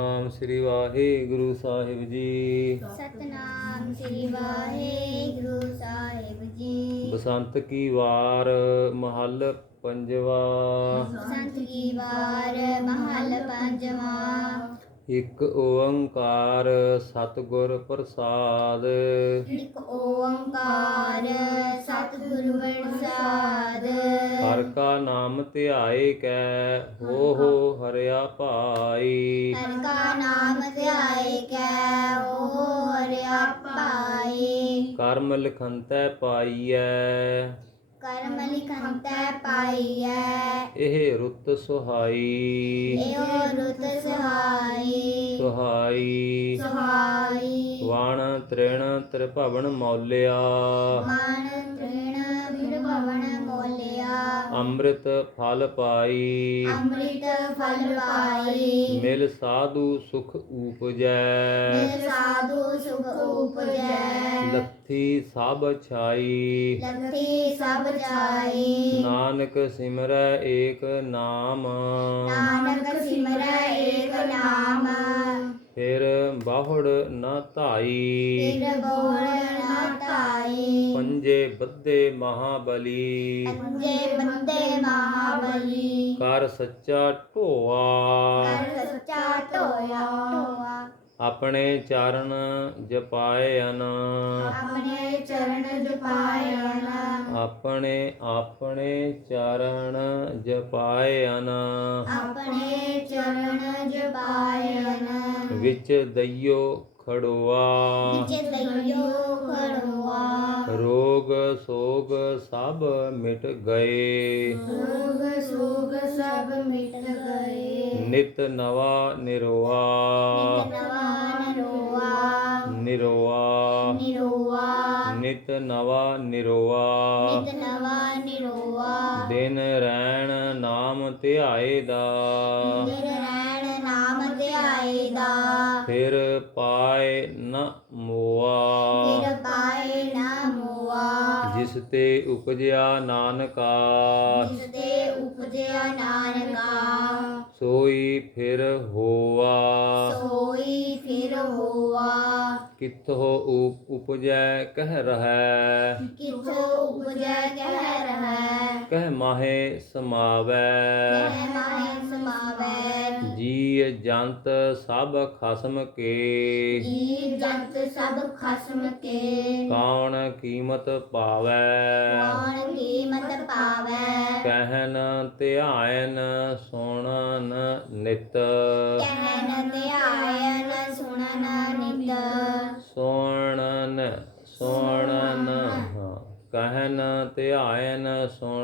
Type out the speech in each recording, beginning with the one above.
ਨਾਮ ਸ੍ਰੀ ਵਾਹਿਗੁਰੂ ਸਾਹਿਬ ਜੀ। ਸਤਨਾਮ ਸ੍ਰੀ ਵਾਹਿਗੁਰੂ ਸਾਹਿਬ ਜੀ। ਬਸੰਤ ਕੀ ਵਾਰ ਮਹੱਲ ਪੰਜਵਾ। ਸੰਤ ਕੀ ਵਾਰ ਮਹਲ ਪੰਜਵਾ। ਇੱਕ ਓੰਕਾਰ ਸਤਿਗੁਰ ਪ੍ਰਸਾਦ। ਇਕ ਓੰਕਾਰ ਸਤਿਗੁਰੂ ਪ੍ਰਸਾਦ। ਕਾ ਨਾਮ ਧਿਆਏ ਕੈ ਹੋ ਹੋ ਹਰਿਆ ਭਾਈ। ਹਰ ਕਾ ਨਾਮ ਧਿਆਏ ਕੈ ਹੋ ਹਰਿਆ ਪਾਈ ਕਰਮ ਲਿਖੰਤੈ ਪਾਈਐ। ਕਰਮ ਲਿਖੰਤੈ ਪਾਈਐ। ਇਹ ਰੁੱਤ ਸੁਹਾਈ। ਏਓ ਰੁਤ ਸਹਾਈ। ਸੁਹਾਈ। ਸਹਾਈ। ਵਣ ਤ੍ਰਿਣ ਤ੍ਰਿਭਵਨ ਮੌਲਿਆ। ਮਨ ਤ੍ਰਿਣ ਵਿਰਭਵਨ ਮੋਲਿਆ ਅੰਮ੍ਰਿਤ ਫਲ ਪਾਈ। ਅੰਮ੍ਰਿਤ ਫਲ ਪਾਈ। ਮਿਲ ਸਾਧੂ ਸੁਖ ਊਪਜੈ ਮਿਲ ਸਾਧੂ ਸੁਖ ਉਪਜੈ। ਲੱਥੀ ਸਭ ਛਾਈ। ਲਖੀ ਸਭ ਜਾਈ ਨਾਨਕ ਸਿਮਰੈ ਏਕ ਨਾਮ। ਨਾਨਕ ਸਿਮਰੈ ਏਕ ਨਾਮ। ਫਿਰ ਬਾਹੜ ਨ ਧਾਈ। ਫਿਰ ਬੋਲ ਨਾ ਧਾਈ। ਪੰਜੇ ਬੱਧੇ ਮਹਾਬਲੀ। ਪੰਜੇ ਬੰਦੇ ਮਹਾਬਲੀ। ਕਰ ਸੱਚਾ ਢੋਆ। ਕਰ ਸੱਚਾ ਢੋਆ। ਆਪਣੇ ਚਰਨ ਜਪਾਏ ਅਨ। ਆਪਣੇ ਚਰਨ ਜਪਾਇਨ ਆਪਣੇ ਆਪਣੇ ਚਰਨ ਜਪਾਏ ਅਨ। ਆਪਣੇ ਚਰਨ ਜਪਾਇਨ ਵਿੱਚ ਦਈਓ ਖੜੋਆ। ਵਿਚ ਦਈਓ ਖੜਵਾ ਰੋਗ ਸੋਗ ਸਭ ਮਿਟ ਗਏ। ਰੋਗ ਸੋਗ ਸਭ ਮਿਟ ਗਏ। ਨਿਤ ਨਵਾ ਨਿਰਵਾ ਨਿਰਵਾ ਨਿਤ ਨਵਾ ਨਿਰਵਾ ਨਿਤ ਨਵਾ ਨਿਰੋਆ। ਦਿਨ ਰੈਣ ਨਾਮ ਧਿਆਏ ਦਾ। ਨਿਰ ਰਹਿਣ ਨਾਮ ਧਿਆਏ ਦਾ। ਫਿਰ ਪਾਏ ਨ ਮੋਆ। ਫਿਰ ਪਾਏ ਨਾ ਮੋਆ। ਜਿਸ ਤੇ ਉਪਜਿਆ ਨਾਨਕਾ। ਜਿਸ ਦੇ ਉਪਜਿਆ ਨਾਨਕਾ। ਸੋਈ ਫਿਰ ਹੋਆ। ਸੋਈ ਫਿਰ ਹੋਆ। ਕਿਥੋ ਉਪ- ਉਪਜੈ ਕਹਿ ਰਹੈ। ਕਿਥੋਂ ਉਪਜੈ ਕਹਿ ਰਹੈ। ਕਹਿ ਮਾਹੇ ਸਮਾਵੈ। ਕਹਿ ਮਾਹਿ ਸਮਾਵੈ। ਜੀ ਜੰਤ ਸਭ ਖਸਮ ਕੇ। ਜੀ ਜੰਤ ਸਭ ਖਸਮ ਕੇ। ਕੌਣ ਕੀਮਤ ਪਾਵੈ। ਕੌਣ ਕੀਮਤ ਪਾਵੈ। ਕਹਿਨ ਧਿਆਇਨ ਸੁਣਨ ਨਿਤ। ਕਹਿਨ ਧਿਆਇਨ ਸੁਣਨ ਨਿਤ। ਸੁਣਨ ਸੁਣਨ ਹਾਂ। ਕਹਿਨ ਧਿਆਇਨ ਸੁਣਨ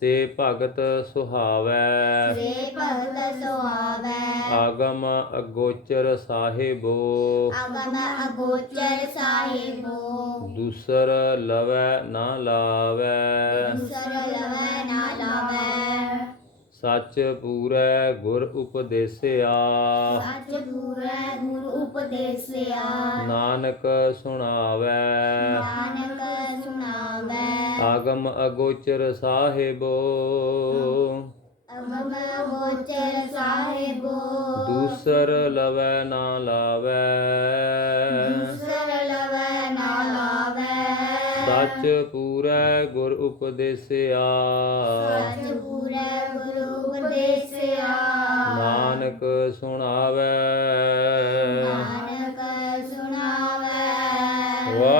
ਸੇ ਭਗਤ ਸੁਹਾਵੈ। ਸੇ ਭਗਤ ਸੁਆਵੈ ਆਗਮ ਅਗੋਚਰ ਸਾਹਿਬੋ। ਅਗਮ ਅਗੋਚਰ ਸਾਹਿਬੋ। ਦੂਸਰ ਲਵੈ ਨਾ ਲਾਵੈ। ਸਰਲ ਵੈ ਨਾ ਲਾਵੈ। ਸੱਚ ਪੂਰੈ ਗੁਰ ਉਪਦੇਸਿਆ। ਸੱਚ ਪੂਰੈ ਗੁਰੂ ਉਪਦੇਸਿਆ। ਨਾਨਕ ਸੁਣਾਵੈ। ਨਾਨਕ ਸੁਣਾਵੈ। ਆਗਮ ਅਗੋਚਰ ਸਾਹਿਬੋ। ਅਗਮ ਸਾਹਿਬੋ। ਦੂਸਰ ਲਵੈ ਨਾ ਲਾਵੈ। ਸਰਲ ਵੈ ਨਾ ਲਾਵੈ। ਸੱਚ ਪੂਰੈ ਗੁਰ ਉਪਦੇਸਿਆ। ਸੱਚ ਪੂਰੈ ਗੁਰੂ ਉਪਦੇਸਿਆ। ਨਾਨਕ ਸੁਣਾਵੈ।